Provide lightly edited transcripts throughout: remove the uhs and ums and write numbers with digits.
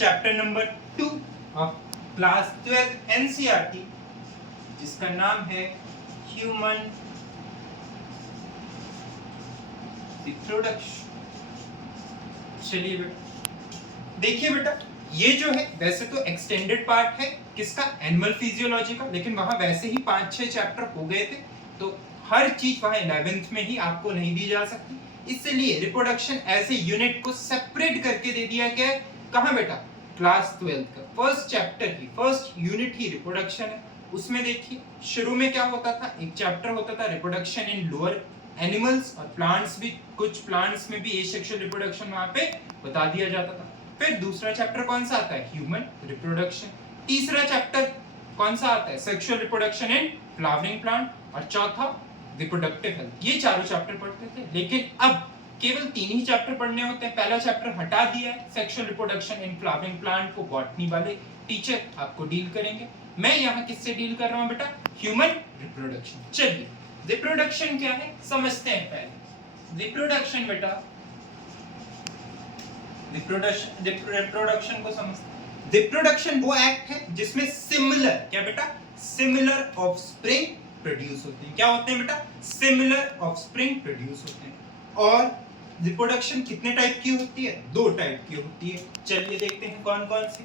Chapter number 2 of class 12 NCERT, जिसका नाम है ह्यूमन रिप्रोडक्शन। चलिए बेटा देखिए बेटा, ये जो है वैसे तो एक्सटेंडेड पार्ट है किसका, एनिमल फिजियोलॉजी का, लेकिन वहां वैसे ही 5-6 चैप्टर हो गए थे, तो हर चीज वहां 11th में ही आपको नहीं दी जा सकती, इसलिए रिप्रोडक्शन एज ए यूनिट को सेपरेट करके दे दिया गया है। कहां बेटा, क्लास 12 का फर्स्ट चैप्टर ही, फर्स्ट यूनिट ही रिप्रोडक्शन है। उसमें देखिए शुरू में क्या होता था, एक चैप्टर होता था रिप्रोडक्शन इन लोअर एनिमल्स, और प्लांट्स भी, कुछ प्लांट्स में भी एसेक्सुअल रिप्रोडक्शन वहां पे बता दिया जाता था। फिर दूसरा चैप्टर कौन सा आता है, ह्यूमन रिप्रोडक्शन। तीसरा चैप्टर कौन सा आता है, sexual reproduction in flowering plant, और चौथा रिप्रोडक्टिव हेल्थ। ये चारों चैप्टर पढ़ते थे, लेकिन अब केवल 3 ही चैप्टर पढ़ने होते हैं। पहला चैप्टर हटा दिया है, sexual reproduction in flowering plant को बॉटनी वाले टीचर आपको डील करेंगे। मैं यहाँ किससे डील कर रहा हूँ बेटा, ह्यूमन रिप्रोडक्शन। चलिए रिप्रोडक्शन क्या है समझते हैं पहले। रिप्रोडक्शन बेटा, रिप्रोडक्शन को समझते। रिप्रोडक्शन वो एक्ट है जिसमें सिमिलर, क्या बेटा, सिमिलर ऑफस्प्रिंग प्रोड्यूस होते हैं। क्या होते हैं बेटा, सिमिलर ऑफस्प्रिंग प्रोड्यूस होते हैं। और रिप्रोडक्शन कितने टाइप की होती है, 2 टाइप की होती है। चलिए देखते हैं कौन कौन सी।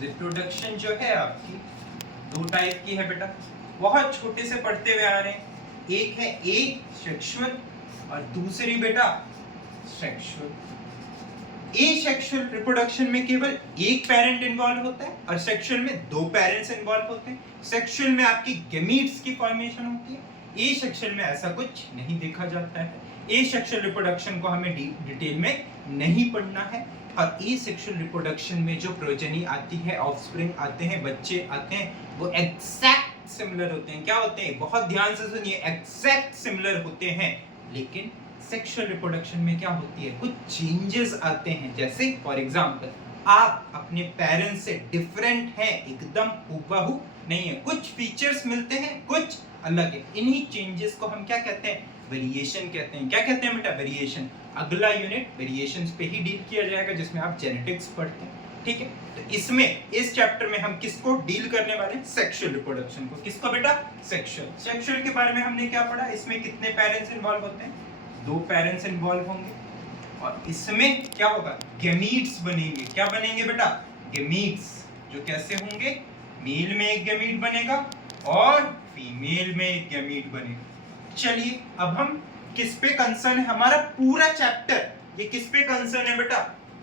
रिप्रोडक्शन जो है आपकी 2 टाइप की है बेटा, बहुत छोटे से पढ़ते हुए आ रहे हैं। एक है ए सेक्सुअल और दूसरी बेटा सेक्सुअल। एसेक्सुअल रिप्रोडक्शन में केवल एक पेरेंट इन्वॉल्व होता है और सेक्सुअल में 2 पेरेंट्स इन्वॉल्व होते हैं। सेक्सुअल में आपकी गैमीट्स की फॉर्मेशन होती है, एसेक्सुअल में ऐसा कुछ नहीं देखा जाता है। एसेक्सुअल रिप्रोडक्शन को हमें डिटेल में नहीं पढ़ना है। और एसेक्सुअल रिप्रोडक्शन में जो प्रोजेनी आती है, ऑफस्प्रिंग आते हैं, बच्चे आते हैं, वो एग्जैक्ट सिमिलर होते हैं। क्या होते हैं, बहुत ध्यान से सुनिए, एग्जैक्ट सिमिलर होते हैं। लेकिन सेक्सुअल रिप्रोडक्शन में क्या होती है, कुछ चेंजेस आते हैं। जैसे फॉर एग्जांपल, आप अपने पेरेंट्स से डिफरेंट हैं, एकदम हूबहू नहीं है, कुछ फीचर्स मिलते हैं, कुछ अलग है। इन्हीं चेंजेस को हम क्या कहते हैं, वेरिएशन कहते हैं। क्या कहते हैं बेटा, वेरिएशन। अगला यूनिट वेरिएशंस पे ही डील किया जाएगा, जिसमें आप जेनेटिक्स पढ़ते हैं, ठीक है। तो इसमें, इस चैप्टर में हम किसको डील करने वाले हैं, सेक्सुअल रिप्रोडक्शन को। किसको बेटा, सेक्सुअल। सेक्सुअल के बारे में हमने क्या पढ़ा, इसमें कितने पेरेंट्स इन्वॉल्व होते हैं, 2 पेरेंट्स इन्वॉल्व होंगे। और इसमें क्या होगा, गैमीट्स बनेंगे। क्या बनेंगे बेटा, गैमीट्स, जो कैसे होंगे, मेल में एक गैमीट बनेगा और फीमेल में एक गैमीट बनेगा। चलिए अब हम किस पे कंसर्न है, हमारा पूरा चैप्टर ये किस पे कंसर्न है बेटा,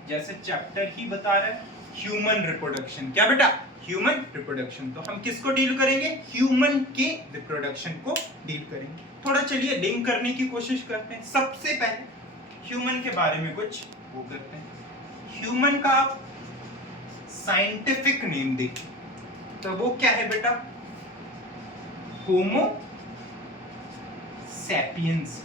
जैसे चैप्टर ही बता रहा है, ह्यूमन रिप्रोडक्शन। क्या बेटा, ह्यूमन रिप्रोडक्शन। तो हम किसको डील करेंगे, ह्यूमन के रिप्रोडक्शन को डील करेंगे। थोड़ा चलिए लिंक करने की कोशिश करते हैं। सबसे पहले ह्यूमन के बारे में कुछ वो करते हैं। ह्यूमन का आप साइंटिफिक नेम देखिए, तो वो क्या है बेटा, होमो सैपियंस।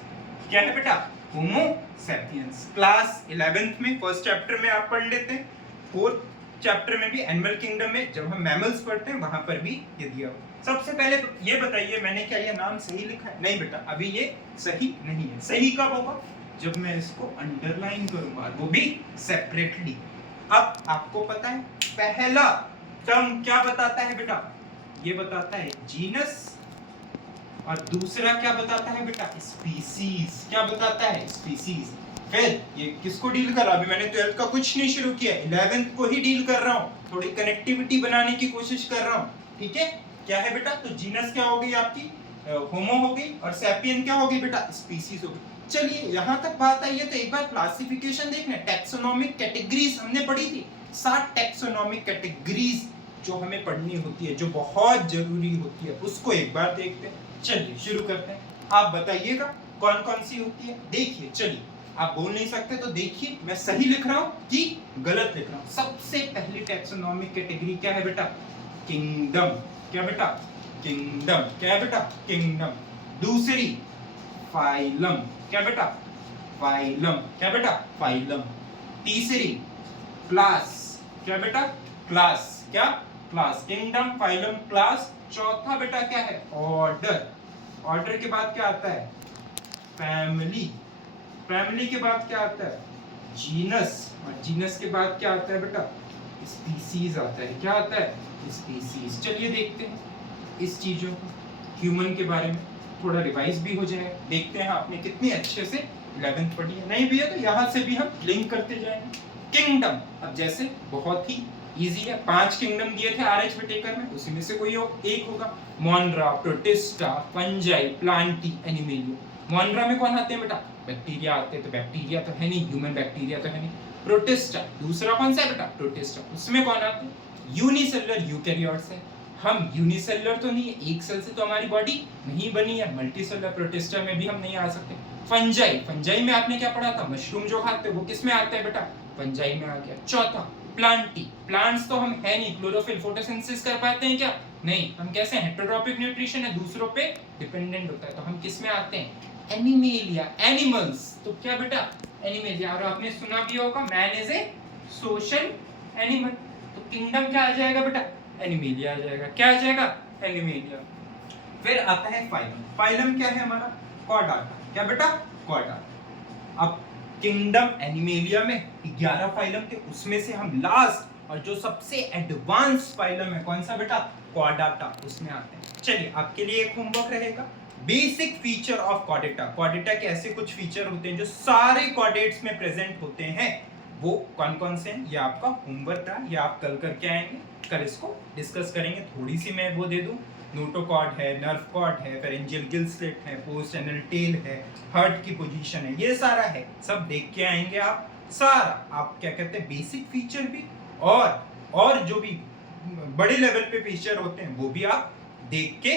क्या है बेटा, होमो सैपियंस। क्लास 11th में फर्स्ट चैप्टर में आप पढ़ लेते हैं, 4th चैप्टर में भी, एनिमल किंगडम में जब हम मैमल्स पढ़ते हैं वहां पर भी ये दिया हुआ। सबसे पहले तो ये बताइए, मैंने क्या ये नाम सही लिखा है, नहीं बेटा, अभी ये सही नहीं है। सही कब होगा, जब मैं इसको अंडरलाइन करूंगा, वो भी सेपरेटली। अब आपको पता है पहला टर्म क्या बताता है बेटा, ये बताता है जीनस, और दूसरा क्या बताता है बेटा, स्पीसीज। क्या बताता है, स्पीसीज। फिर ये किसको डील कर रहा, अभी मैंने 12th का कुछ नहीं शुरू किया, 11th को ही डील कर रहा हूँ, थोड़ी कनेक्टिविटी बनाने की कोशिश कर रहा हूँ, ठीक है। क्या है बेटा, तो जीनस क्या हो गई आपकी, होमो हो गई, और सैपियन क्या हो गई बेटा, स्पीसीज हो गई। चलिए यहाँ तक बात आई है, तो एक बार क्लासिफिकेशन देखना, टैक्सोनॉमिक कैटेगरीज हमने पढ़ी थी, 7 टैक्सोनॉमिक कैटेगरीज जो हमें पढ़नी होती है, जो बहुत जरूरी होती है, उसको एक बार देखते हैं। चलिए शुरू करते हैं, आप बताइएगा कौन कौन सी होती है। देखिए, चलिए आप बोल नहीं सकते तो देखिए मैं सही लिख रहा हूं कि गलत लिख रहा हूं। सबसे पहली टैक्सोनॉमिक कैटेगरी क्या है बेटा, किंगडम। क्या बेटा, किंगडम। क्या है बेटा, किंगडम। दूसरी फाइलम। क्या बेटा, फाइलम। क्या बेटा, फाइलम। तीसरी क्लास। क्या बेटा, क्लास। क्या, क्लास। Kingdom, phylum, class. चौथा बेटा क्या है, ऑर्डर। ऑर्डर के बाद क्या आता है, फैमिली। फैमिली के बाद क्या आता है, जीनस, और जीनस के बाद क्या आता है बेटा, स्पीसीज आता है। क्या आता है, स्पीसीज। चलिए देखते हैं इस चीजों को, ह्यूमन के बारे में थोड़ा रिवाइज भी हो जाए। देखते हैं आपने कितनी अच्छे से 11th पढ़ी है, नहीं भी है तो यहाँ से भी हम लिंक करते जाएंगे। किंगडम, अब जैसे बहुत ही इजी है, 5 किंगडम दिए थे आरएच विटेकर में, उसी में से कोई एक होगा। मोनरा, प्रोटिस्टा, फंजाई, प्लांटी, एनिमेलिया। मोनरा में कौन आते हैं बेटा, बैक्टीरिया आते हैं, तो बैक्टीरिया तो है नहीं, ह्यूमन बैक्टीरिया तो है नहीं। प्रोटिस्टा, दूसरा कौन सा है बेटा, प्रोटिस्टा, उसमें कौन आते हैं, यूनिसेलुलर यूकैरियोट्स है। हम यूनिसेलुलर तो नहीं है, एक सेल से तो हमारी बॉडी नहीं बनी है, मल्टीसेलुलर प्रोटिस्टा में भी हम नहीं आ सकते। फंजाई, फंजाई में आपने क्या पढ़ा था, मशरूम जो खाते हैं वो किस में आते हैं बेटा, फंजाई में आ गया। चौथा प्लांटी, प्लांट्स तो हम है नहीं, क्लोरोफिल फोटोसिंथेसिस कर पाते हैं क्या, नहीं, हम कैसे हैं, हेटेरोट्रॉपिक न्यूट्रिशन है, दूसरों पे डिपेंडेंट होता है, तो हम किस में आते हैं, एनिमेलिया, एनिमल्स। तो क्या बेटा, एनिमेलिया। और आपने सुना भी होगा man is a social animal, तो किंगडम क्या आ जाएगा बेटा, एनिमेलिया आ जाएगा। क्या आ जाएगा, एनिमेलिया। फिर आता है फाइलम, फाइलम क्या है हमारा, कॉर्डाटा। क्या बेटा, कॉर्डाटा। अब किंगडम एनिमेलिया में 11 फाइलम थे, उसमें से हम लास्ट और जो सबसे एडवांस फाइलम है कौन सा बेटा, कॉर्डाटा, उसमें आते हैं। चलिए आपके लिए एक होमवर्क रहेगा, basic feature of Chordata. Chordata के ऐसे कुछ फीचर होते हैं जो सारे कॉर्डेट्स में प्रेजेंट होते हैं, वो कौन कौन से हैं, ये आपका होमवर्क था, ये आप कल करके आएंगे, कल इसको डिस्कस करेंगे। थोड़ी सी मैं वो दे दूं, नोटोकॉर्ड है, नर्व कॉर्ड है, फेरेंजियल गिल स्लिट है, पोस्ट एनल टेल है, हार्ट की पोजीशन है, ये सारा है, सब देख के आएंगे आप। सारा आप क्या कहते हैं, बेसिक फीचर भी और जो भी बड़े लेवल पे फीचर होते हैं वो भी आप देख के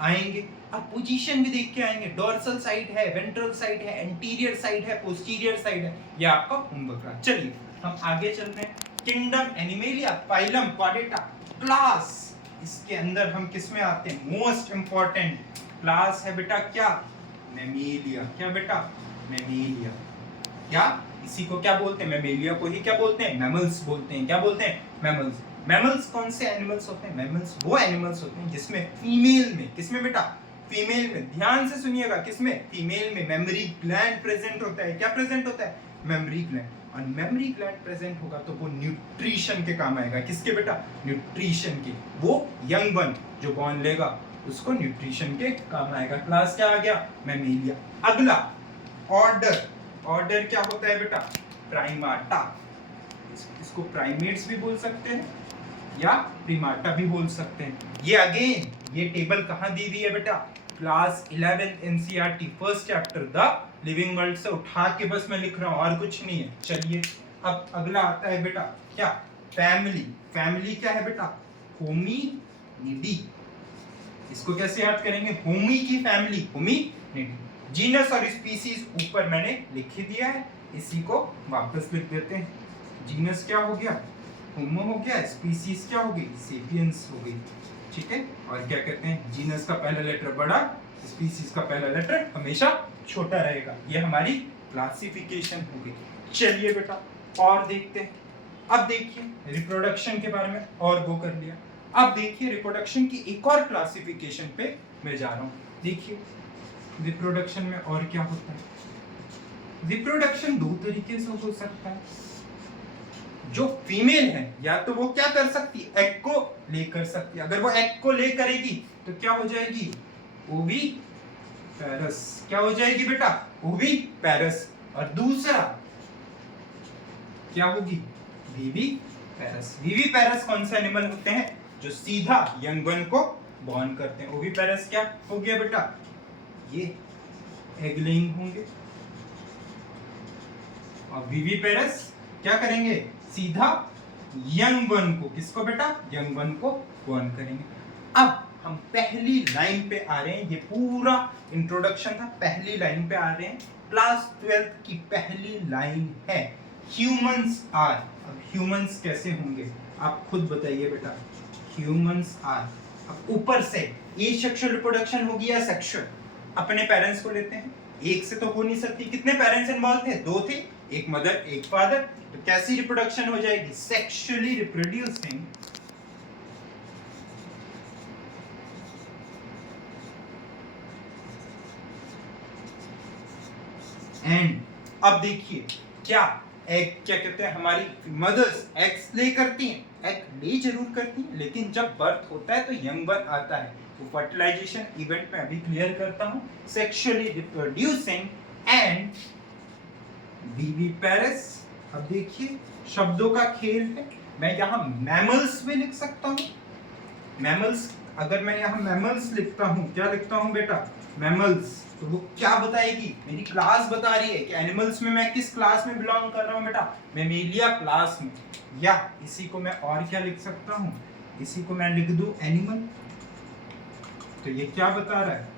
आएंगे। आप पोजीशन भी देख के आएंगे, डोर्सल साइड है, वेंट्रल साइड है, एंटीरियर साइड है, पोस्टीरियर साइड है, ये आपका होमवर्क रहा। चलिए हम आगे चलते हैं। Kingdom animalia, phylum Chordata, class, इसके अंदर हम किस में आते हैं, मोस्ट इंपॉर्टेंट क्लास है बेटा क्या, मैमेलिया। क्या बेटा, मैमेलिया। क्या, इसी को क्या बोलते हैं, मैमेलिया को ही क्या बोलते हैं, मैमल्स बोलते हैं। क्या बोलते हैं, मैमल्स। मैमल्स कौन से एनिमल्स होते हैं, मैमल्स वो एनिमल्स होते हैं जिसमें फीमेल में, किसमें बेटा, फीमेल में, ध्यान से सुनिएगा, किसमें, फीमेल में मेमोरी ग्लैंड प्रेजेंट होता है। क्या प्रेजेंट होता है, मेमोरी ग्लैंड। और मेमोरी ग्लैंड प्रेजेंट होगा तो वो न्यूट्रिशन के काम आएगा, किसके बेटा, न्यूट्रिशन के। वो यंग वन जो बॉर्न लेगा उसको न्यूट्रिशन के काम आएगा। क्लास क्या आ गया, मैमेलिया। अगला ऑर्डर, ऑर्डर क्या होता है बेटा, प्राइमाटा। इसको प्राइमेट्स भी बोल सकते हैं या प्रीमाटा भी बोल सकते हैं। ये अगेन ये टेबल कहाँ दी हुई है बेटा, class 11 NCERT first chapter the living world से उठा के बस मैं लिख रहा हूँ, और कुछ नहीं है। चलिए अब अगला आता है बेटा क्या, फैमिली। फैमिली क्या है बेटा, होमिनिडी। इसको कैसे याद करेंगे, होमी की फैमिली, होमिनिडी। जीनस और स्पीसीज ऊपर मैंने लिख ही दिया है, इसी को वापस लिख देते हैं। जीनस क्या हो गया, होमो हो गया, स्पीसीज क्या हो गई, सेपियंस हो गई। ठीक है, और क्या कहते हैं, जीनस का पहला लेटर बड़ा, स्पीसीज का पहला लेटर हमेशा छोटा रहेगा। ये हमारी क्लासिफिकेशन हो गई। चलिए बेटा और देखते हैं। अब देखिए रिप्रोडक्शन के बारे में और वो कर लिया, अब देखिए रिप्रोडक्शन की एक और क्लासिफिकेशन पे मैं जा रहा हूँ। देखिए रिप्रोडक्शन में और क्या होता है, रिप्रोडक्शन दो तरीके से हो सकता है। जो फीमेल है या तो वो क्या कर सकती है, एग को ले कर सकती है। अगर वो एग को ले करेगी तो क्या हो जाएगी, ओवी पैरस। क्या हो जाएगी बेटा, ओवी पैरस। और दूसरा क्या होगी, वीवी पैरस। वीवी पैरस कौन से एनिमल होते हैं, जो सीधा यंग वन को बॉर्न करते हैं। ओवी पैरस क्या हो गया बेटा, ये एग लेइंग होंगे, और वीवी पैरस क्या करेंगे, सीधा यंग वन को, किसको बेटा, यंग वन को बॉर्न करेंगे। अब हम पहली लाइन पे आ रहे हैं, ये पूरा इंट्रोडक्शन था, पहली लाइन पे आ रहे हैं। क्लास 12 की पहली लाइन है ह्यूमंस आर। अब ह्यूमंस कैसे होंगे आप खुद बताइए बेटा, ह्यूमंस आर। अब ऊपर से ये सेक्सुअल रिप्रोडक्शन होगी या सेक्सुअल, अपने पेरेंट्स को लेते हैं, एक से तो हो नहीं सकती। कितने पेरेंट्स इन्वॉल्व थे, दो थे, एक मदर एक फादर। तो कैसी रिप्रोडक्शन हो जाएगी, सेक्सुअली रिप्रोड्यूसिंग एंड। अब देखिए क्या एग क्या कहते हैं, हमारी मदर्स एग्स ले करती हैं, एग ले जरूर करती हैं, लेकिन जब बर्थ होता है तो यंग वन आता है। तो फर्टिलाइजेशन इवेंट में अभी क्लियर करता हूं, सेक्सुअली रिप्रोड्यूसिंग एंड विविपेरस। अब देखिए शब्दों का खेल है, मैं यहाँ मैमल्स में लिख सकता हूँ, मैमल्स, अगर मैं यहाँ मैमल्स लिखता हूँ, क्या लिखता हूँ बेटा, मैमल्स, तो वो क्या बताएगी, मेरी क्लास बता रही है कि एनिमल्स में मैं किस क्लास में बिलोंग कर रहा हूँ बेटा, मैमेलिया क्लास में। या इसी को मैं और क्या लिख सकता हूँ, इसी को मैं लिख दूं एनिमल, तो ये क्या बता रहा है,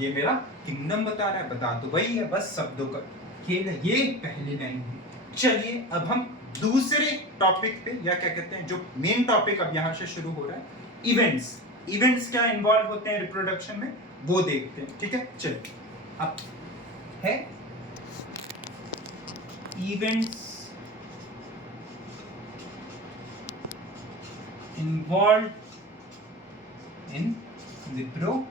ये मेरा किंगडम बता रहा है, बता तो वही है, बस शब्दों का खेल है। ये पहली लाइन है। चलिए अब हम दूसरे टॉपिक पे, या क्या कहते हैं जो मेन टॉपिक अब यहाँ से शुरू हो रहा है, इवेंट्स। इवेंट्स क्या इन्वॉल्व होते हैं रिप्रोडक्शन में, वो देखते हैं, ठीक है। चलिए अब है इवेंट्स इन्वॉल्व इन रिप्रोडक्शन।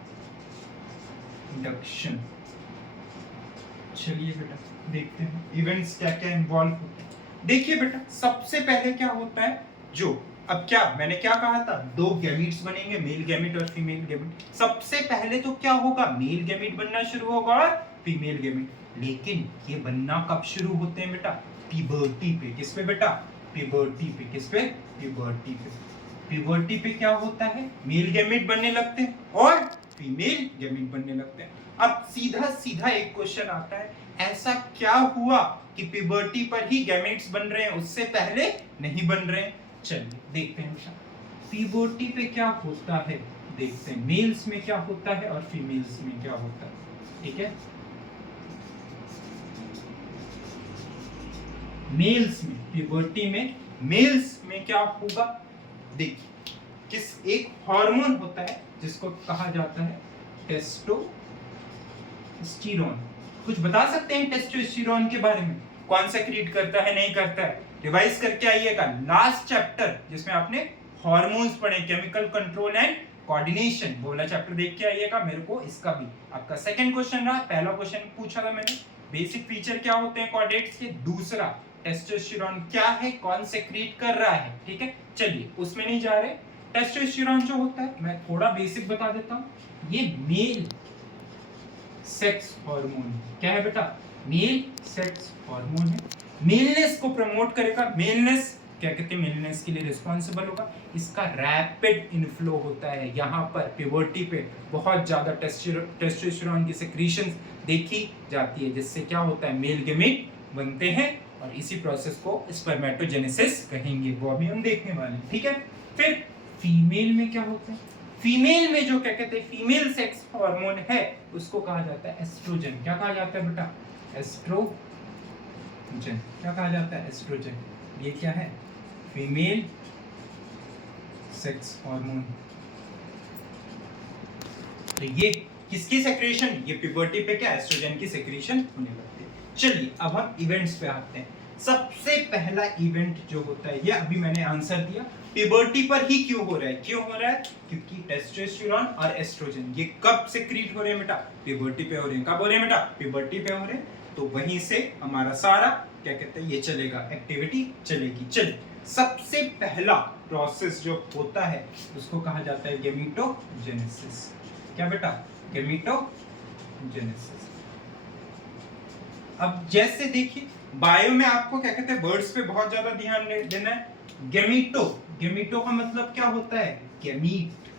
चलिए बेटा देखते हैं इवेंट्स क्या क्या इन्वॉल्व होते हैं। देखिए बेटा सबसे पहले क्या होता है, जो अब क्या मैंने क्या कहा था, दो गैमीट्स बनेंगे, मेल गैमीट और फीमेल गैमीट। सबसे पहले तो क्या होगा, मेल गैमीट बनना शुरू होगा और फीमेल गैमीट। लेकिन ये बनना कब शुरू होते हैं बेटा, प्यूबर्टी पे। किस पे बेटा, प्यूबर्टी पे। किस पे, प्यूबर्टी पे। प्यूबर्टी पे क्या होता है, मेल गैमीट बनने लगते हैं और फीमेल गैमीट बनने लगते हैं। अब सीधा सीधा एक क्वेश्चन आता है, ऐसा क्या हुआ कि प्यूबर्टी पर ही गैमेट्स बन रहे हैं, उससे पहले नहीं बन रहे हैं। चलिए देखते हैं प्यूबर्टी पे क्या होता है, देखते हैं मेल्स में क्या होता है और फीमेल्स में क्या होता है, ठीक है। मेल्स में, प्यूबर्टी में मेल्स में क्या होगा, देखिए किस एक हार्मोन होता है जिसको कहा जाता है टेस्टोस्टेरोन। कुछ बता सकते हैं टेस्टोस्टेरोन के बारे में, कौन सा क्रिएट करता है, नहीं करता है, रिवाइज करके आइएगा लास्ट चैप्टर जिसमें आपने हार्मोन्स पढ़े, केमिकल कंट्रोल एंड कोऑर्डिनेशन, वो वाला चैप्टर देख के आइएगा। मेरे को इसका भी आपका सेकंड क्वेश्चन रहा, पहला क्वेश्चन पूछा था मैंने बेसिक फीचर क्या होते हैं कॉर्डेट्स के, दूसरा टेस्टोस्टेरोन क्या है, कौन से क्रिएट कर रहा है, ठीक है। चलिए उसमें नहीं जा रहे। टेस्टोस्टेरोन जो होता है मैं थोड़ा बेसिक बता देता हूँ, ये मेल सेक्स हार्मोन क्या है बेटा, मेल सेक्स हार्मोन है, मेलनेस को प्रमोट करेगा, मेलनेस क्या कहते हैं, मेलनेस के लिए रिस्पॉन्सिबल होगा। इसका रैपिड इनफ्लो होता है, यहाँ पर प्यूबर्टी पे बहुत ज्यादा टेस्टोस्टेरोन की सेक्रीशन देखी जाती है, जिससे क्या होता है, मेल गैमीट बनते हैं और इसी प्रोसेस को स्पर्मेटोजेनेसिस कहेंगे, वो अभी हम देखने वाले हैं, ठीक है। फिर फीमेल में क्या होता है, फीमेल में जो क्या कहते हैं फीमेल सेक्स हार्मोन है उसको कहा जाता है एस्ट्रोजन। क्या कहा जाता है बेटा, एस्ट्रोजन। क्या कहा जाता है, एस्ट्रोजन। ये क्या है, फीमेल सेक्स हार्मोन। तो ये किसकी सेक्रेशन, ये प्यूबर्टी पे क्या एस्ट्रोजन की सेक्रेशन होने लगती है। चलिए अब हम इवेंट्स पे आते हैं। सबसे पहला इवेंट जो होता है, ये अभी मैंने आंसर दिया, प्यूबर्टी पर ही क्यों हो रहा है, क्यों हो रहा है, क्योंकि टेस्टोस्टेरोन और एस्ट्रोजन ये कब से क्रिएट हो रहे हैं बेटा, प्यूबर्टी पे हो रहे हैं। कब हो रहे हैं बेटा, प्यूबर्टी पे हो रहे हैं, तो वहीं से हमारा सारा क्या कहते हैं ये चलेगा, एक्टिविटी चलेगी। चलिए सबसे पहला प्रोसेस जो होता है उसको कहा जाता है गैमीटोजेनेसिस। क्या बेटा, गैमीटोजेनेसिस। अब जैसे देखिए बायो में आपको क्या कहते हैं वर्ड्स पे बहुत ज्यादा ध्यान देना है। गैमीटो, गैमीटो का मतलब क्या होता है, गैमीट।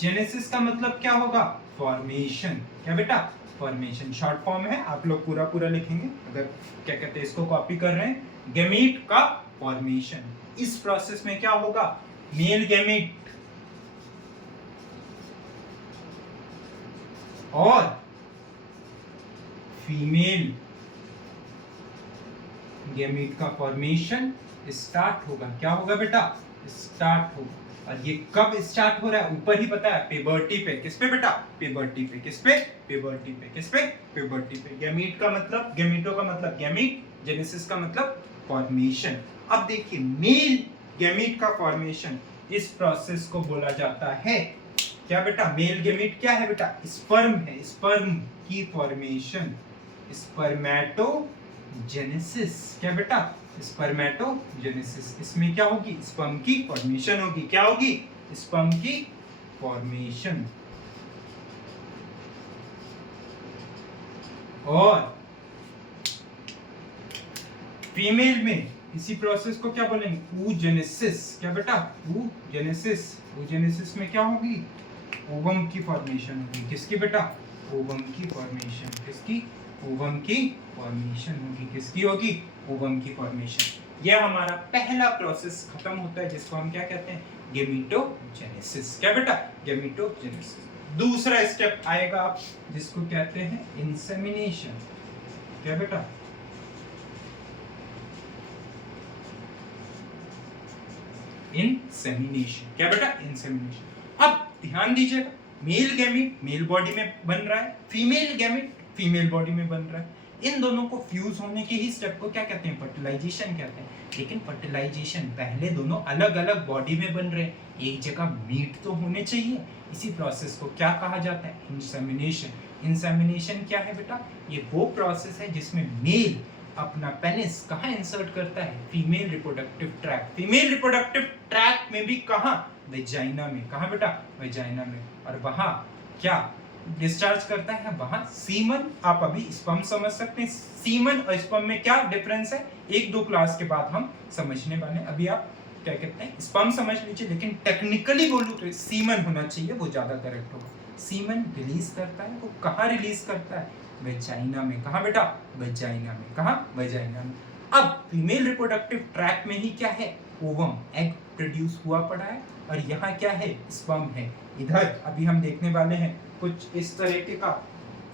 जेनेसिस का मतलब क्या होगा, फॉर्मेशन। क्या बेटा, फॉर्मेशन। शॉर्ट फॉर्म है, आप लोग पूरा पूरा लिखेंगे अगर क्या कहते हैं इसको कॉपी कर रहे हैं। गैमीट का फॉर्मेशन, इस प्रोसेस में क्या होगा, मेल गैमीट और फीमेल गैमीट का फॉर्मेशन स्टार्ट होगा। क्या होगा बेटा, स्टार्ट होगा। और ये कब स्टार्ट हो रहा है, ऊपर ही पता है, प्यूबर्टी पे। किस पे बेटा, प्यूबर्टी पे। किस पे, प्यूबर्टी पे। किस पे, प्यूबर्टी पे। गैमीट का मतलब, गैमीटो का मतलब गैमीट, जेनेसिस का मतलब फॉर्मेशन। अब देखिए मेल गैमीट का फॉर्मेशन, इस प्रोसेस को बोला जाता है क्या बेटा, मेल गैमीट क्या है बेटा, स्पर्म है, स्पर्म की फॉर्मेशन। स्पर्मेटोजेनेसिस। क्या बेटा? स्पर्मेटोजेनेसिस। इसमें क्या होगी? स्पर्म की फॉर्मेशन होगी। क्या होगी? स्पर्म की फॉर्मेशन। और फीमेल में इसी प्रोसेस को क्या बोलेंगे? oogenesis। क्या बेटा? oogenesis। oogenesis में क्या होगी? ओवम की फॉर्मेशन होगी। किसकी बेटा? ओवम की फॉर्मेशन। किसकी? ओवम की फॉर्मेशन होगी। किसकी होगी? ओवम की फॉर्मेशन। यह हमारा पहला प्रोसेस खत्म होता है जिसको हम क्या कहते हैं? गेमेटोजेनेसिस। क्या बेटा? गेमेटोजेनेसिस। दूसरा स्टेप आएगा जिसको कहते हैं इंसेमिनेशन। क्या बेटा? इंसेमिनेशन। क्या बेटा? इंसेमिनेशन। अब ध्यान दीजिएगा, मेल गैमीट मेल बॉडी में बन रहा है, फीमेल गैमीट फीमेल बॉडी में बन रहा है। इन दोनों को फ्यूज होने के ही स्टेप को क्या कहते हैं? फर्टिलाइजेशन कहते हैं। लेकिन फर्टिलाइजेशन पहले दोनों अलग अलग बॉडी में बन रहे हैं, एक जगह मीट तो होने चाहिए। इसी प्रोसेस को क्या कहा जाता है? इंसेमिनेशन। इंसेमिनेशन क्या है बेटा? ये वो प्रोसेस है जिसमें मेल अपना पेनिस कहाँ इंसर्ट करता है? Female reproductive tract. Female reproductive tract में भी कहाँ? वेजाइना में। कहाँ बेटा? वेजाइना में। और वहाँ क्या डिस्चार्ज करता है? वहाँ सीमन। आप अभी स्पर्म समझ सकते हैं। सीमन और स्पर्म में क्या डिफरेंस है? एक दो क्लास के बाद हम समझने वाले हैं। अभी आप क्या कहते हैं? स्पर्म समझ लीजिए, लेकिन टेक्निकली बोलूँ तो सीमन होना चाहिए, वो ज्यादा करेक्ट होगा। सीमन रिलीज करता है, वो कहाँ रिलीज करता है? वेजाइना में। कहाँ बेटा? वेजाइना में। कहाँ? वेजाइना में। अब फीमेल रिप्रोडक्टिव ट्रैक्ट में ही क्या है? ओवम, एग प्रोड्यूस हुआ पड़ा है, और यहाँ क्या है? स्पर्म है। इधर अभी हम देखने वाले हैं कुछ इस तरह का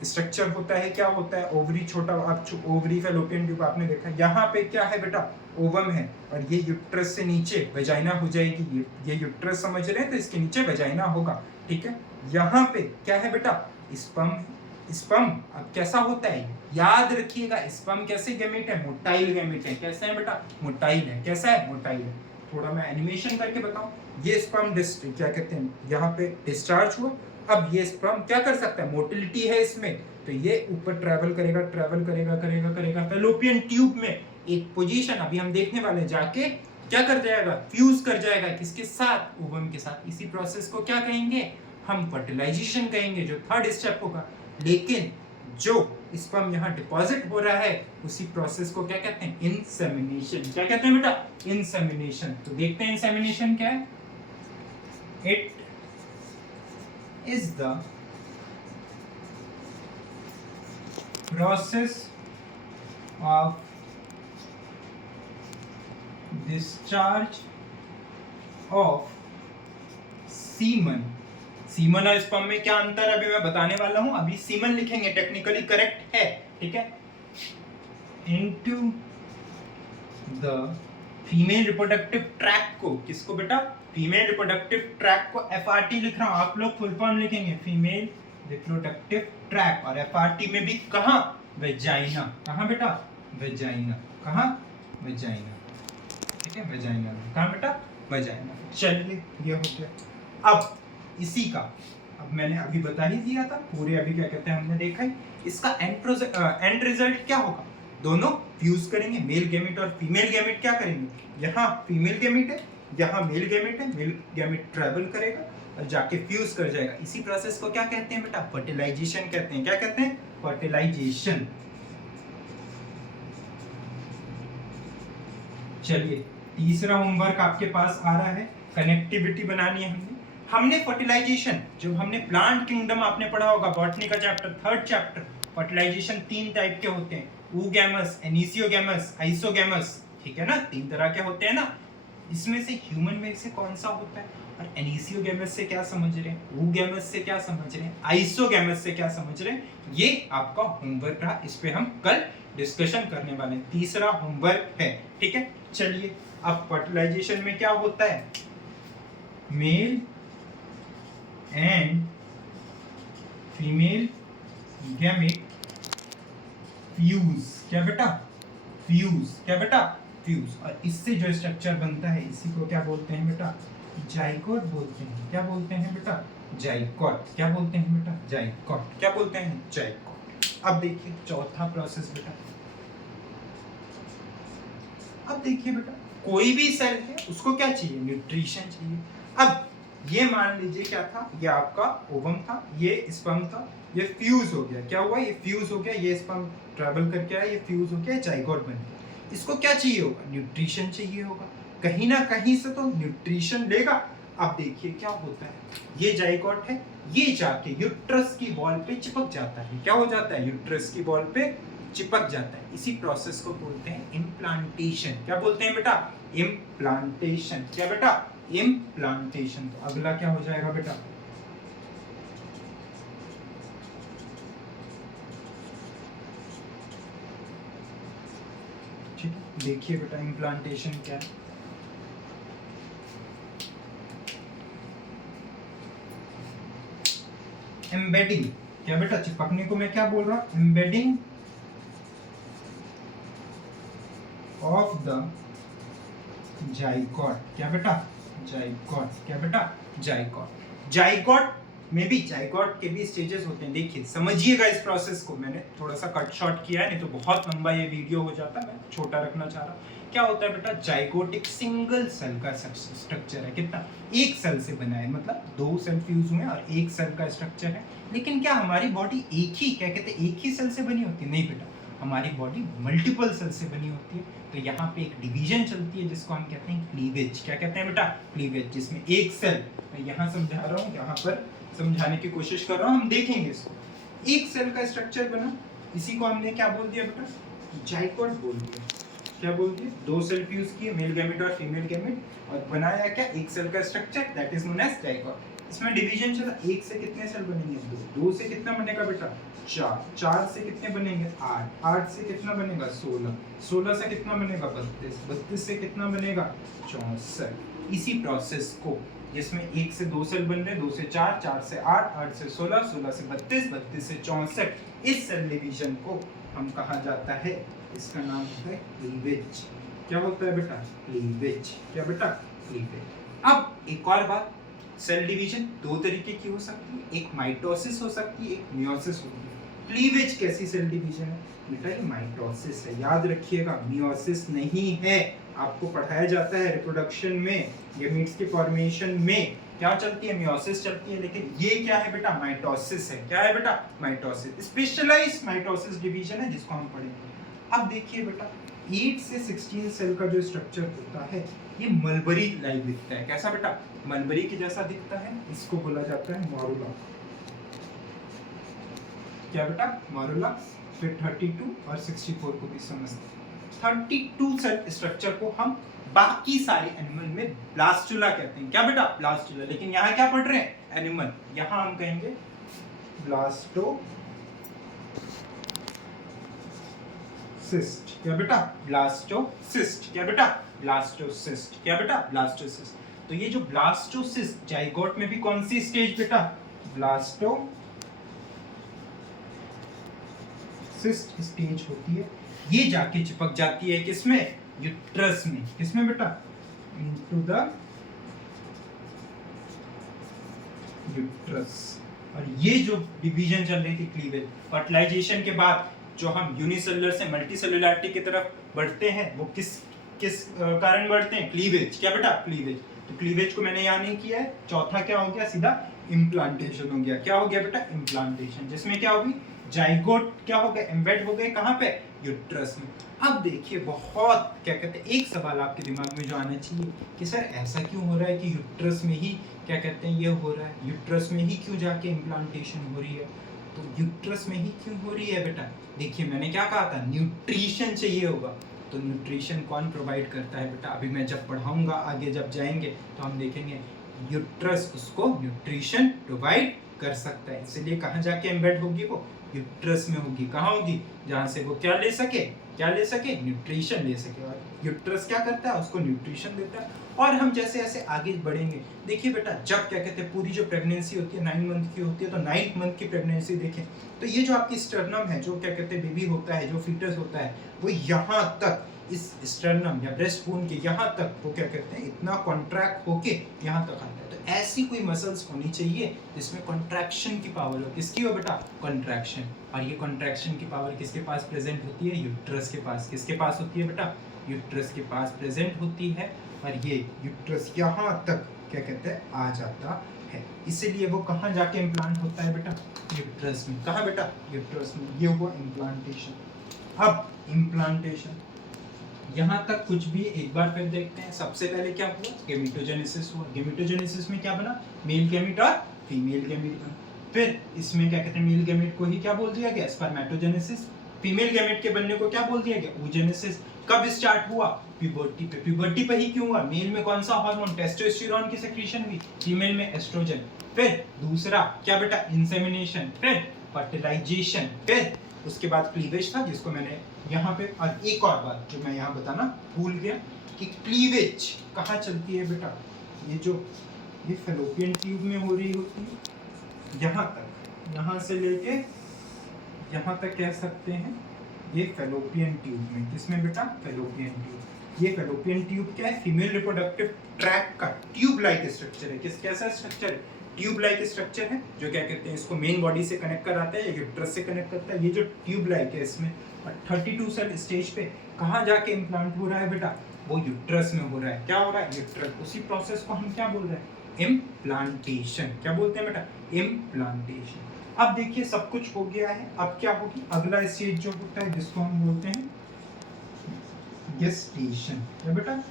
स्ट्रक्चर होता है। क्या होता है? ओवरी छोटा, आप ओवरी फैलोपियन ट्यूब आपने देखा। यहाँ पे क्या है बेटा? ओवम है, और ये यूट्रस से नीचे वेजाइना हो जाएगी। ये यूट्रस समझ रहे हैं, तो इसके नीचे वेजाइना होगा। ठीक है। यहाँ पे क्या है बेटा? स्पर्म। स्पर्म अब कैसा होता है? याद रखिएगा, स्पर्म कैसे गैमेट है? मोटाइल गैमेट है। कैसा है बेटा? मोटाइल है। कैसा है? मोटाइल है। थोड़ा मैं एनिमेशन करके बताऊं। ये स्पर्म क्या कहते हैं, यहाँ पे डिस्चार्ज हुआ। अब ये स्पर्म क्या कर सकता है? मोटिलिटी है इसमें, तो ये ऊपर ट्रैवल करेगा, ट्रैवल करेगा, करेगा, करेगा फैलोपियन ट्यूब में एक पोजीशन अभी हम देखने वाले, जाके क्या कर जाएगा? फ्यूज कर जाएगा। किसके साथ? ओवम के साथ। इसी प्रोसेस को क्या कहेंगे? हम फर्टिलाइजेशन कहेंगे, जो थर्ड स्टेप होगा। लेकिन जो स्पर्म यहाँ डिपॉजिट हो रहा है, उसी प्रोसेस को क्या कहते हैं? इंसेमिनेशन। क्या कहते हैं बेटा? इंसेमिनेशन। तो देखते हैं इंसेमिनेशन क्या है। It is the process of discharge of semen. Semen और स्पर्म में क्या अंतर है अभी मैं बताने वाला हूं। अभी सीमन लिखेंगे, टेक्निकली करेक्ट है। ठीक है। Into the female reproductive tract को, किसको बेटा? फीमेल रिप्रोडक्टिव ट्रैक्ट को एफआरटी लिख रहा हूं, आप लोग फुल फॉर्म लिखेंगे फीमेल रिप्रोडक्टिव ट्रैक्ट। और एफआरटी में भी कहां? वेजाइना। कहां बेटा? वेजाइना। कहां? वेजाइना। ठीक है, वेजाइना। कहां बेटा? वेजाइना। चलिए, ये हो गया। अब इसी का, अब मैंने अभी बता ही दिया था पूरे, अभी क्या कहते हैं हमने देखा है। इसका एंड रिजल्ट क्या होगा? दोनों फ्यूज करेंगे, मेल गैमेट और फीमेल गैमेट क्या करेंगे? यहाँ फीमेल गैमेट है, यहाँ मेल गैमेट है। मेल गैमेट ट्रैवल करेगा और जाके फ्यूज कर जाएगा। इसी प्रोसेस को क्या कहते हैं बेटा? फर्टिलाइजेशन कहते हैं। क्या कहते हैं? फर्टिलाइजेशन। चलिए, तीसरा होमवर्क आपके पास आ रहा है, कनेक्टिविटी बनानी है हमने फर्टिलाइजेशन, जो हमने प्लांट किंगडम आपने पढ़ा होगा, बॉटनी का chapter, third chapter. Fertilisation 3 type के होते हैं, oogamous, एनिसियोगैमस, आइसोगैमस। ठीक है ना, 3 तरह के होते हैं ना। इसमें से ह्यूमन में से कौन सा होता है? और एनिसियोगैमस से क्या समझ रहे हैं, oogamous से क्या समझ रहे हैं, आइसोगैमस से क्या समझ रहे हैं, ये आपका होमवर्क रहा। इस पे हम कल डिस्कशन करने वाले हैं। तीसरा होमवर्क है। ठीक है। चलिए, अब फर्टिलाइजेशन में क्या होता है? Male and female gamete fuse. क्या बेटा? फ्यूज। क्या बेटा? फ्यूज। और इससे जो स्ट्रक्चर बनता है, इसी को क्या बोलते हैं बेटा? जाइगोट बोलते हैं। क्या बोलते हैं बेटा? जाइगोट। क्या बोलते हैं बेटा? जाइगोट। क्या बोलते हैं? जाइगोट। अब देखिए चौथा प्रोसेस बेटा, अब देखिए बेटा कोई भी सेल है उसको क्या चाहिए, न्यूट्रिशन चाहिए। अब ये मान लीजिए क्या था, ये आपका ओवम था, ये स्पर्म था, ये फ्यूज हो गया, क्या हुआ, ये फ्यूज हो गया, ये स्पर्म ट्रैवल करके आया, ये फ्यूज हो गया, जाइगोट बन गया। इसको क्या चाहिए होगा, न्यूट्रिशन चाहिए होगा, कहीं ना कहीं से तो न्यूट्रिशन लेगा। अब देखिए क्या होता है, ये जाइगोट है, ये जाके यूट्रस की वॉल पे चिपक जाता है, क्या हो जाता है, यूट्रस की वॉल पे चिपक जाता है। इसी प्रोसेस को बोलते हैं इम्प्लांटेशन। क्या बोलते हैं बेटा, इम्प्लांटेशन। क्या बेटा, इम्प्लांटेशन। तो अगला क्या हो जाएगा बेटा, ठीक है, देखिए बेटा इम्प्लांटेशन क्या है। एम्बेडिंग। क्या बेटा, चिपकने को मैं क्या बोल रहा हूं, एम्बेडिंग ऑफ द जाइगोट। क्या बेटा, जाइगोट। क्या बेटा, जाइगोट। जाइगोट में भी, जाइगोट के भी स्टेजेस होते हैं। देखिए समझिएगा इस प्रोसेस को, मैंने थोड़ा सा कट शॉर्ट किया है, नहीं तो बहुत लंबा ये वीडियो हो जाता, मैं छोटा रखना चाह रहा हूँ। क्या होता है बेटा, जाइगोट एक सिंगल सेल का स्ट्रक्चर है। कितना, एक सेल से बना है, मतलब दो सेल फ्यूज हुए और एक सेल का स्ट्रक्चर है। लेकिन क्या हमारी बॉडी एक ही, क्या कहते हैं, एक ही सेल से बनी होती है? नहीं बेटा, हमारी बॉडी मल्टीपल सेल से बनी होती है। तो यहाँ पे एक डिवीजन चलती है जिसको हम कहते हैं क्लीवेज। क्या कहते हैं बेटा, क्लीवेज, जिसमें एक सेल, मैं यहाँ समझा रहा हूँ, यहाँ पर समझाने की कोशिश कर रहा हूँ, हम देखेंगे इसको। एक सेल का स्ट्रक्चर बना, इसी को हमने क्या बोल दिया बेटा, जाइगोट बोल दिया। क्या बोल दिया, दो सेल फ्यूज किए, मेल गैमेट और फीमेल गैमेट, और बनाया क्या, एक सेल का structure, that is known as zygote. इसमें डिवीजन चला, एक से कितने सेल बनेंगे, दो, दो से कितना बनेगा बेटा, चार, चार से कितने बनेंगे, आठ, आठ से कितना बनेगा, 16, 16 से कितना बनेगा, 32, 32 से कितना बनेगा, 64। इसी प्रोसेस को, जिसमें एक से दो सेल बन रहे, दो से चार, चार से आठ, आठ से 16, 16 से 32, 32 से 64, इस सेल डिवीजन को हम कहा जाता है, इसका नाम होता है क्लीवेज। क्या होता है बेटा, क्लीवेज। क्या बेटा, क्लीवेज। अब एक और बात, सेल डिवीजन दो तरीके की हो सकती है, एक माइटोसिस हो सकती है, एक मियोसिस होती है। क्लीवेज कैसी सेल डिवीजन है बेटा, ये माइटोसिस है, याद रखिएगा, मियोसिस नहीं है। आपको पढ़ाया जाता है रिप्रोडक्शन में, गैमीट्स के फॉर्मेशन में क्या चलती है, मियोसिस चलती है, लेकिन ये क्या है बेटा, माइटोसिस है। क्या है बेटा, माइटोसिस, स्पेशलाइज्ड माइटोसिस डिवीजन है, जिसको हम पढ़ेंगे। अब देखिए बेटा, 8 से 16 सेल का जो स्ट्रक्चर होता है, ये मलबरी लाइक दिखता है। कैसा बेटा, मलबरी के जैसा दिखता है, इसको बोला जाता है मॉरुला। क्या बेटा, मॉरुला। फिर 32 और 64 को भी समझते हैं। 32 सेल स्ट्रक्चर को हम बाकी सारे एनिमल में ब्लास्टुला कहते हैं। क्या बेटा, ब्लास्टुला। लेकिन यहाँ क्या पढ़ रहे हैं, एनिमल, यहाँ हम कहेंगे ब्लास्टो सिस्ट। क्या बेटा, ब्लास्टोसिस्ट। क्या बेटा, ब्लास्टोसिस्ट। क्या बेटा, ब्लास्टोसिस्ट। तो ये जो ब्लास्टोसिस्ट, जाइगोट में भी कौन सी स्टेज बेटा, ब्लास्टोसिस्ट स्टेज होती है। ये जाके चिपक जाती है किसमें, यूट्रस में। किसमें बेटा, इनटू द यूट्रस। और ये जो डिवीजन चल रही थी क्लीवेज, फर्टिलाइजेशन के बाद जो हम यूनिसेलुलर से मल्टीसेलुलरिटी की तरफ बढ़ते हैं, वो किस किस कारण बढ़ते हैं, क्लीवेज। क्या बेटा, क्लीवेज। तो क्लीवेज को मैंने यहाँ नहीं किया है। चौथा क्या हो गया, सीधा इम्प्लांटेशन हो गया। क्या हो गया बेटा, इम्प्लांटेशन, जिसमें क्या होगी, जाइगोट क्या हो गया, एम्बेड हो गए, कहाँ पे, यूट्रस में। अब देखिए बहुत, क्या कहते हैं, एक सवाल आपके दिमाग में जो आना चाहिए कि सर ऐसा क्यों हो रहा है कि यूट्रस में ही, क्या कहते हैं, ये हो रहा है, यूट्रस में ही क्यों जाके इम्प्लांटेशन हो रही है। तो यूट्रस में ही क्यों हो रही है बेटा, देखिए मैंने क्या कहा था, न्यूट्रिशन चाहिए होगा। तो न्यूट्रिशन कौन प्रोवाइड करता है बेटा, अभी मैं जब पढ़ाऊंगा आगे, जब जाएंगे तो हम देखेंगे यूट्रस उसको न्यूट्रिशन प्रोवाइड कर सकता है। इसलिए कहाँ जाके एम्बेड होगी, वो यूट्रस में होगी। कहाँ होगी, जहाँ से वो क्या ले सके, क्या ले सके, न्यूट्रिशन ले सके। और यूट्रस क्या करता है, उसको न्यूट्रिशन देता है। और हम जैसे जैसे आगे बढ़ेंगे, देखिए बेटा, जब क्या कहते हैं, पूरी जो प्रेगनेंसी होती है 9 मंथ की होती है, तो 9th मंथ की प्रेगनेंसी देखें तो ये जो आपकी स्टर्नम है, जो क्या कहते हैं बेबी होता है, जो फीटस होता है, वो यहाँ तक इस स्टर्नम या ब्रेस्ट बोन के यहाँ तक वो क्या कहते हैं इतना कॉन्ट्रैक्ट होके यहाँ तक आता है। तो ऐसी कोई मसल्स होनी चाहिए जिसमें कॉन्ट्रैक्शन की पावर हो। किसकी हो बेटा? कॉन्ट्रैक्शन। और ये कॉन्ट्रैक्शन की पावर किसके पास प्रेजेंट होती है? यूट्रस के पास। किसके पास होती है बेटा? यूट्रस के पास प्रेजेंट होती है। और ये यूट्रस यहाँ तक क्या कहते हैं आ जाता है। इसीलिए वो कहाँ जाके इम्प्लांट होता है बेटा? यूट्रस में। कहाँ बेटा? यूट्रस में। ये हुआ इम्प्लांटेशन। अब इम्प्लांटेशन यहाँ तक कुछ भी एक बार फिर देखते हैं। सबसे पहले क्या हुआ? गेमेटोजेनेसिस हुआ। गेमेटोजेनेसिस में क्या बना? मेल गैमेट और फीमेल गैमेट बना। फिर इसमें क्या कहते हैं मेल गैमेट को ही क्या बोल दिया गया? स्पर्मेटोजेनेसिस। फीमेल गैमेट के बनने को क्या बोल दिया गया? oogenesis। कब स्टार्ट हुआ? प्यूबर्टी पे। प्यूबर्टी पे ही क्यों हुआ? मेल में कौन सा हार्मोन? टेस्टोस्टेरोन की सेक्रेशन हुई, फीमेल में एस्ट्रोजन। फिर दूसरा क्या बेटा? इंसेमिनेशन। फिर फर्टिलाइजेशन। फिर उसके बाद क्लीवेज था जिसको मैंने यहाँ पे। और एक और बात जो मैं यहाँ बताना भूल गया कि क्लीवेज कहाँ चलती है बेटा? ये जो ये फैलोपियन ट्यूब में हो रही होती है यहाँ तक, यहाँ से लेके यहाँ तक कह सकते हैं ये फैलोपियन ट्यूब में। किसमें बेटा? Fallopian tube. ये फैलोपियन ट्यूब क्या है? फीमेल रिप्रोडक्टिव ट्रैक्ट का ट्यूब लाइक स्ट्रक्चर है। कैसा स्ट्रक्चर है? ट्यूब लाइक स्ट्रक्चर है जो क्या कहते हैं इसको मेन बॉडी से कनेक्ट कराता है या यूट्रस से कनेक्ट करता है। ये जो ट्यूब लाइक है इसमें 32 सेल स्टेज पे कहाँ जाके इम्प्लांट हो रहा है बेटा? वो यूट्रस में हो रहा है। क्या हो रहा है? यूट्रस। उसी प्रोसेस को हम क्या बोल रहे हैं? इम्प्लांटेशन। क्या बोलते हैं बेटा? इम्प्लांटेशन। अब देखिए सब कुछ हो गया है। अब क्या होगी? अगला स्टेज जो होता है जिसको हम बोलते हैं गेस्टेशन। क्या बेटा?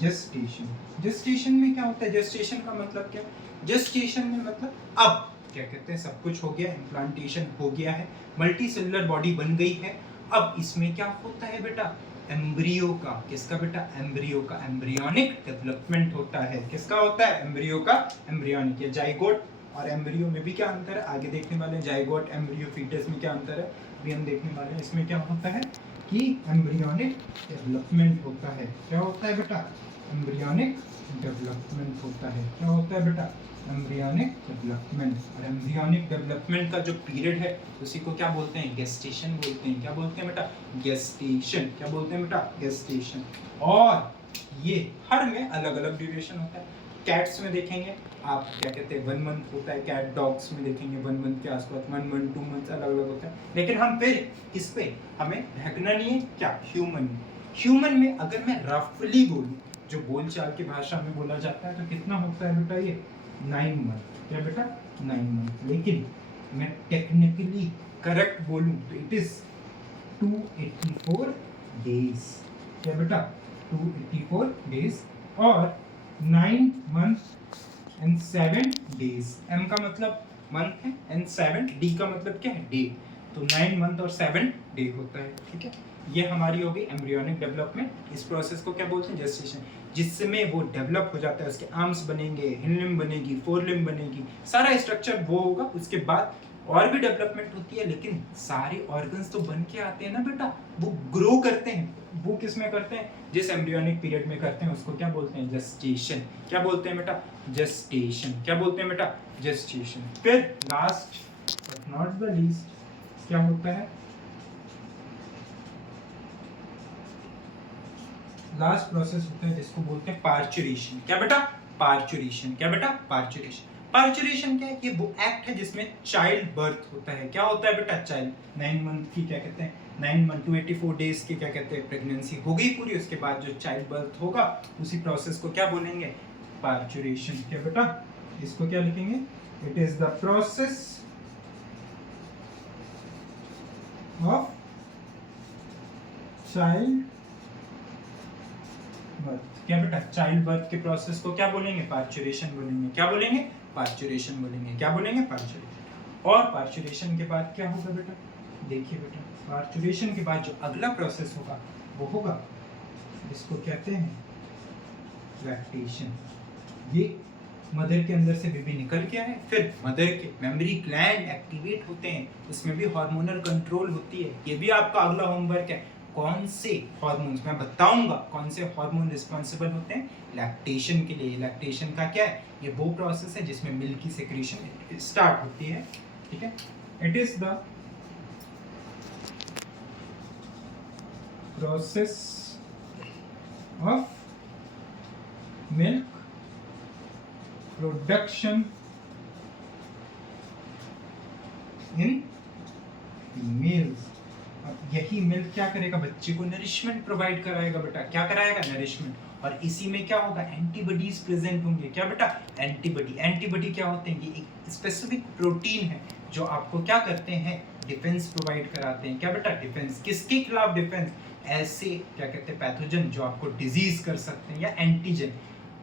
जेस्टेशन। जेस्टेशन में क्या होता है? जेस्टेशन का मतलब क्या? जेस्टेशन में मतलब अब क्या कहते हैं सब कुछ हो गया, इम्प्लांटेशन हो गया है, मल्टी सेलुलर बॉडी बन गई है। अब इसमें क्या होता है बेटा? एम्ब्रियो का। किसका बेटा? एम्ब्रियो का एम्ब्रियोनिक डेवलपमेंट होता है। किसका होता है? एम्ब्रियो का एम्ब्रियोनिक। या जाइगोट और एम्ब्रियो में भी क्या अंतर है आगे देखने वाले हैं। जाइगोट, एम्ब्रियो, फीटस में क्या अंतर है अभी हम देखने वाले हैं। इसमें क्या होता है कि एम्ब्रियोनिक डेवलपमेंट होता है। क्या होता है बेटा? एम्ब्रियोनिक डेवलपमेंट होता है। क्या होता है बेटा? Embryonic development. और एम्ब्रियोनिक डेवलपमेंट का जो पीरियड है उसी को क्या बोलते हैं? गेस्टेशन बोलते हैं। क्या बोलते हैं बेटा? गेस्टेशन। क्या बोलते हैं बेटा? गेस्टेशन। और ये हर में अलग अलग ड्यूरेशन होता है। कैट्स में देखेंगे आप क्या कहते हैं 1 मंथ होता है। कैट डॉग्स में देखेंगे 1 मंथ के आसपास, 1 मंथ 2 मंथ अलग अलग होता है। लेकिन हम फिर इस पे हमें ढकना नहीं है। क्या? ह्यूमन में अगर मैं रफली बोलूँ जो बोलचाल की भाषा में बोला जाता है तो कितना होता है बेटा? ये 9 मंथ। क्या बेटा? 9 मंथ। लेकिन मैं टेक्निकली करेक्ट बोलूँ तो इट इज 284 डेज। क्या बेटा? 284 डेज और 9 मंथ एंड 7 डेज। एम का मतलब मंथ है एंड 7 डी का मतलब क्या है? डे। तो 9 मंथ और 7 डे होता है। ठीक है, ये हमारी हो गई एम्ब्रियोनिक डेवलपमेंट। इस प्रोसेस को क्या बोलते हैं? जेस्टेशन। जिसमें वो डेवलप हो जाता है, उसके आर्म्स बनेंगे, हिंड लिम्ब बनेगी, फोर लिम्ब बनेगी, सारा स्ट्रक्चर वो होगा। उसके बाद और भी डेवलपमेंट होती है, लेकिन सारे ऑर्गन्स तो बन के आते हैं ना बेटा, वो ग्रो करते हैं। वो किस में करते हैं? जिस एम्ब्रियोनिक पीरियड में करते हैं उसको क्या बोलते हैं? जेस्टेशन। क्या बोलते हैं बेटा? जेस्टेशन। क्या बोलते हैं बेटा? जेस्टेशन। फिर last but not the least क्या होता है? लास्ट प्रोसेस होता है जिसको बोलते हैं पार्चुरेशन। क्या बेटा? पार्चुरेशन। क्या बेटा? पार्चुरेशन। पार्चुरेशन क्या है? ये वो एक्ट है जिसमें चाइल्ड बर्थ होता है। क्या होता है बेटा? चाइल्ड 9 मंथ की क्या कहते हैं 9 मंथ 284 डेज की क्या कहते हैं प्रेगनेंसी हो गई पूरी। उसके बाद जो चाइल्ड बर्थ होगा उसी प्रोसेस को क्या बोलेंगे? पार्चुरेशन। क्या बेटा? इसको क्या लिखेंगे? It is the process of child birth. क्या बेटा? चाइल्ड बर्थ के प्रोसेस को क्या बोलेंगे? पार्चुरेशन बोलेंगे। क्या बोलेंगे? पार्चुरेशन बोलेंगे। क्या बोलेंगे? पार्चुरेशन। और पार्चुरेशन के बाद क्या होगा बेटा? देखिए बेटा, पार्चुरेशन के बाद जो अगला प्रोसेस होगा वो होगा, इसको कहते हैं लैक्टेशन। ये मदर के अंदर से बेबी निकल के आए, फिर मदर के मेमोरी ग्लैंड एक्टिवेट होते हैं, उसमें भी हार्मोनल कंट्रोल होती है। ये भी आपका अगला होमवर्क है। कौन से हार्मोन्स मैं बताऊंगा, कौन से हार्मोन रिस्पॉन्सिबल होते हैं लैक्टेशन के लिए। लैक्टेशन का क्या है? ये वो प्रोसेस है जिसमें मिल्क की सेक्रेशन स्टार्ट होती है। ठीक है, it is the process of milk production in females. अब यही मिल्क क्या करेगा, बच्चे को नरिशमेंट प्रोवाइड कराएगा बेटा। क्या कराएगा, नरिशमेंट। और इसी में क्या होगा, एंटीबॉडीज प्रेजेंट होंगे। क्या बेटा, एंटीबॉडी। एंटीबॉडी क्या होते हैं, ये एक स्पेसिफिक प्रोटीन है जो आपको क्या करते हैं, डिफेंस प्रोवाइड कराते हैं। क्या बेटा, डिफेंस। किसके खिलाफ डिफेंस, ऐसे क्या कहते हैं पैथोजन जो आपको डिजीज कर सकते हैं, या एंटीजन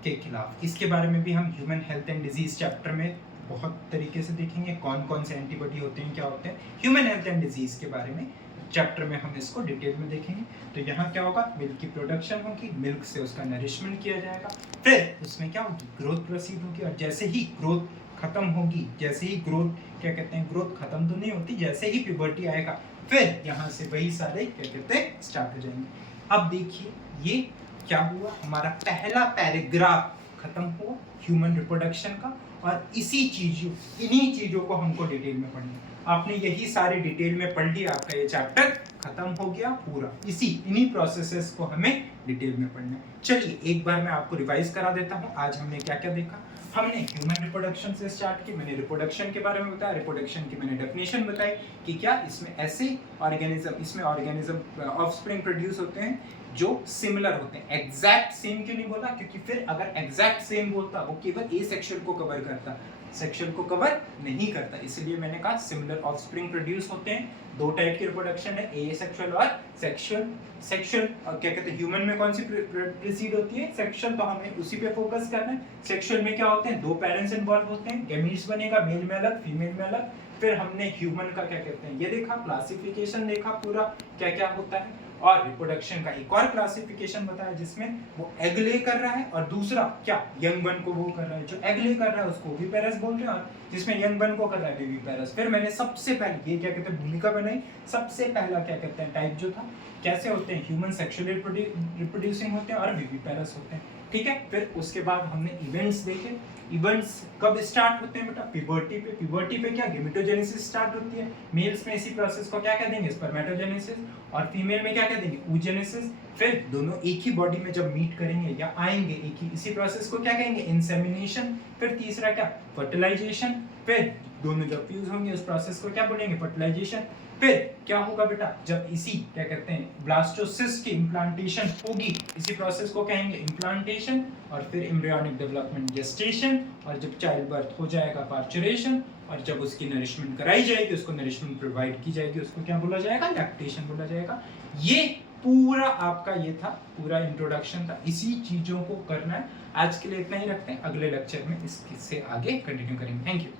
के खिलाफ। इसके बारे में भी हम human health and disease chapter में बहुत तरीके से देखेंगे, कौन कौन से एंटीबॉडी होते हैं, क्या होते हैं। ह्यूमन हेल्थ एंड डिजीज के बारे में चैप्टर में हम इसको डिटेल में देखेंगे। तो यहाँ क्या होगा, मिल्क की प्रोडक्शन होगी, मिल्क से उसका नरिशमेंट किया जाएगा, फिर उसमें क्या होगी, ग्रोथ प्रोसीड होगी। और जैसे ही ग्रोथ खत्म होगी, जैसे ही ग्रोथ क्या कहते हैं, ग्रोथ खत्म तो नहीं होती, जैसे ही प्यूबर्टी आएगा फिर यहाँ से वही सारे क्या कहते हैं स्टार्ट हो जाएंगे। अब देखिए ये क्या हुआ, हमारा पहला पैराग्राफ खत्म हुआ ह्यूमन रिप्रोडक्शन का। और इन्हीं चीजों को हमको डिटेल में पढ़ना है। आपने यही सारे डिटेल में पढ़ लिया, आपका ये चैप्टर खत्म हो गया पूरा। इन्हीं प्रोसेसेस को हमें डिटेल में पढ़ना है। चलिए एक बार मैं आपको रिवाइज करा देता हूँ। आज हमने क्या क्या देखा, हमने ह्यूमन रिप्रोडक्शन से स्टार्ट की, मैंने रिप्रोडक्शन के बारे में बताया, रिप्रोडक्शन की मैंने डेफिनेशन बताई कि क्या इसमें ऐसे ऑर्गेनिज्म ऑफस्प्रिंग प्रोड्यूस होते हैं जो सिमिलर होते हैं। एग्जैक्ट सेम क्यों नहीं बोला, क्योंकि फिर अगर एग्जैक्ट सेम बोलता वो केवल ए सेक्सुअल को कवर करता, सेक्सुअल को कवर नहीं करता। इसलिए मैंने कहा सिमिलर ऑफस्प्रिंग प्रोड्यूस होते हैं। दो टाइप की रिप्रोडक्शन है, ए सेक्सुअल और सेक्सुअल और क्या कहते हैं, ह्यूमन में कौन सी प्रोसीड होती है, सेक्सुअल। तो हमें उसी पे फोकस करना है। सेक्सुअल में क्या होते हैं, दो पेरेंट्स इन्वॉल्व होते हैं, गैमीट्स बनेगा, मेल में अलग फीमेल में अलग। फिर हमने ह्यूमन का क्या कहते हैं ये देखा, क्लासिफिकेशन देखा पूरा क्या क्या होता है। और रिप्रोडक्शन का एक और क्लासिफिकेशन बताया जिसमें वो एग ले कर रहा है और दूसरा क्या यंग बन को वो कर रहा है। जो एग ले कर रहा है उसको ओविपेरस बोलते हैं, और जिसमें यंग बन को कर रहा है विविपेरस। फिर मैंने सबसे पहले ये क्या कहते हैं भूमिका बनाई, सबसे पहला क्या कहते हैं टाइप जो था, कैसे होते हैं, ह्यूमन सेक्सुअली रिप्रोड्यूसिंग होते हैं और विविपेरस होते हैं। ठीक है, फिर उसके बाद हमने इवेंट्स देखे। इवेंट्स कब स्टार्ट होते हैं बेटा, प्यूबर्टी पे। प्यूबर्टी पे क्या गेमेटोजेनेसिस स्टार्ट होती है। मेल्स में इसी प्रोसेस को क्या कह देंगे, स्पर्मेटोजेनेसिस। और फीमेल में क्या कह देंगे, oogenesis। फिर दोनों एक ही बॉडी में जब मीट करेंगे या आएंगे एक ही, इसी प्रोसेस को क्या कहेंगे, इंसेमिनेशन। फिर तीसरा क्या, फर्टिलाइजेशन। फिर दोनों जब फ्यूज होंगे उस प्रोसेस को क्या बोलेंगे, फर्टिलाइजेशन। फिर क्या होगा बेटा, जब इसी क्या कहते हैं ब्लास्टोसिस्ट की इम्प्लांटेशन होगी, इसी प्रोसेस को कहेंगे इम्प्लांटेशन। और फिर एम्ब्रियोनिक डेवलपमेंट, जेस्टेशन। और जब चाइल्ड बर्थ हो जाएगा, पार्चुरेशन। और जब उसकी नरिशमेंट कराई जाएगी, उसको नरिशमेंट प्रोवाइड की जाएगी, उसको क्या बोला जाएगा, लैक्टेशन बोला जाएगा। ये पूरा आपका ये था, पूरा इंट्रोडक्शन था। इसी चीजों को करना है। आज के लिए इतना ही रखते हैं, अगले लेक्चर में इससे आगे कंटिन्यू करेंगे। Thank you.